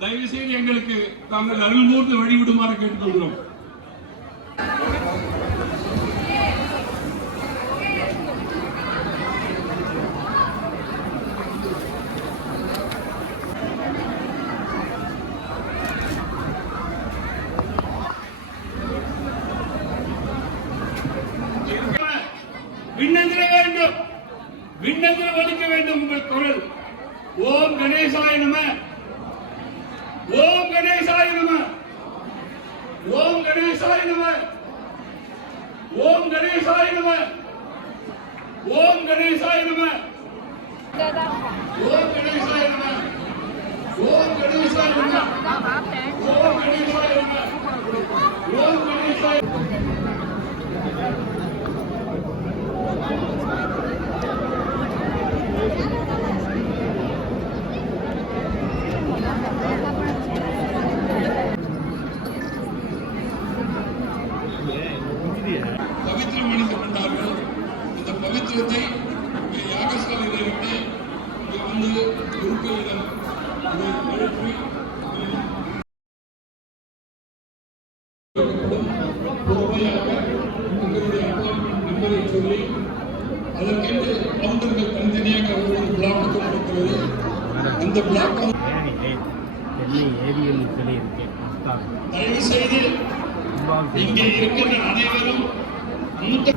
தயவு செய்து எங்களுக்கு தாங்கள் அருள்மூர்ந்து வழிவிடுமாறு கேட்டுக்கொள்கிறோம். விண்ணந்திர வேண்டும், விண்ணந்திர ஒலிக்க வேண்டும் உங்கள் குரல். ஓம் கணேசாய நம, ஓம் கணேசாய நம, ஓம் கணேசாய நம, ஓம் கணேசாய நம, ஓம் கணேசாய நம, ஓம் கணேசாய நம, ஓம் கணேசாய நம, ஓம் கணேசாய நம, ஓம் கணேசாய. பவித்திரம் அணிந்து கொண்டார்கள். இந்த பவித்திரத்தை யாகசாலையிலே விட்டு வந்து குருக்களிடம் எழுப்பி பொறுமையாக உங்களுடைய அப்பாயின்மெண்ட் நம்பரை சொல்லி அதற்கென்று கவுண்டர்கள் தனித்தனியாக ஒவ்வொரு பிளாக்குக்கும் இருக்கிறது. அந்த பிளாக் தயவு செய்து இங்கே இருக்கின்ற அனைவரும் மூத்த